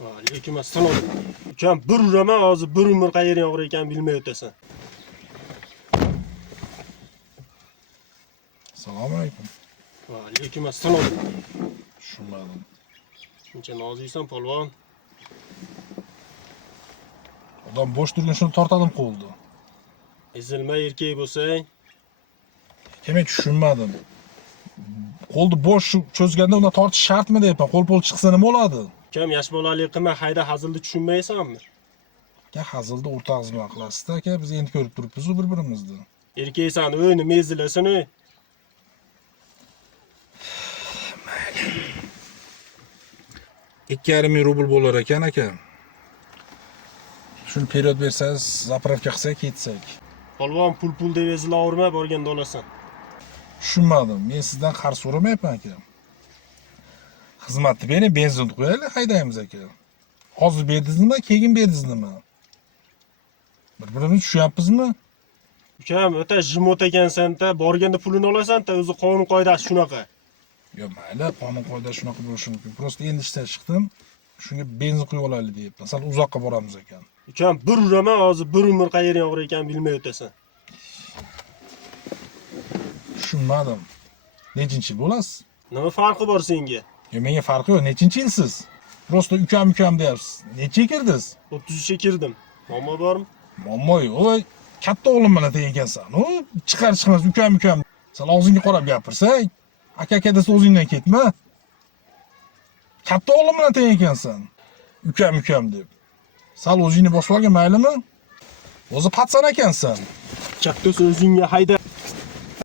Aleyküm assalom. Ukam bir uraman hozir bir umr qayerga og'rir ekan bilmay o'tasan. Assalomu alaykum. Aleyküm assalom. Tushunmadim. Shuncha noziysan polvon. Odam bo'sh turgan shuni tortadim qo'ldi. Ezilma erkak bo'lsang, Men tushunmadim. Qo'lni bo'sh cho'zganda uni tortish shartmi deyapman. Qo'l chiqsa nima bo'ladi? ukam yosh bolalik qilma, hayda hazilni tushunmaysanmi? Aka hazilda o'rtoq xizmat qilasizda aka, biz endi ko'rib turibmiz bir-birimizni. Erkaksan, o'y nima ezilasan o'y? 2,5 ming rubl bo'lar ekan aka. Shuni period bersangiz, zapravka qilsak, ketsak. Polvon pul deb ezilaverma, borganda olasan. Tushunmadim. Men sizdan qarz so'ramayapman aka. Xizmatni bering, benzin qo'yaylik, haydaymiz aka. Hozir berdingizmi, keyin berdingizmi? Bir-birimizni tushunyapmizmi? Ukam, o'ta jimot ekansan-da, borganda pulini olasan-da, o'zi qonun qoidasi shunaqa. Yo, mayli, qonun qoida shunaqa bo'lishi mumkin. Prosta endi ishdan chiqdim. Shunga benzin quyib olaylik deyapman. Sal uzoqqa boramiz ekan. Ukam, bir uraman hozir bir umr qayerga og'rir ekan bilmay o'tasan. Tushunmadim. Nechinchi yil bo'lasiz? Nima farqi bor senga? Yo, menga farqi yo'q. Nechinchi yilsiz? Prosta ukam deyapsiz. Necha kirdingiz? 33 kirdim. Muammo bormi? Muammo yo'q. Voy, katta o'g'lim bilan teng ekansan. U chiqmas ukam. Sal og'zingga qarab gapirsang, aka desa o'zingdan ketma. Katta o'g'lim bilan teng ekansan. Ukam deb. Sal o'zingni bosib olgan maylimi? O'zi patsan ekansan. Katta so'zingga hayda.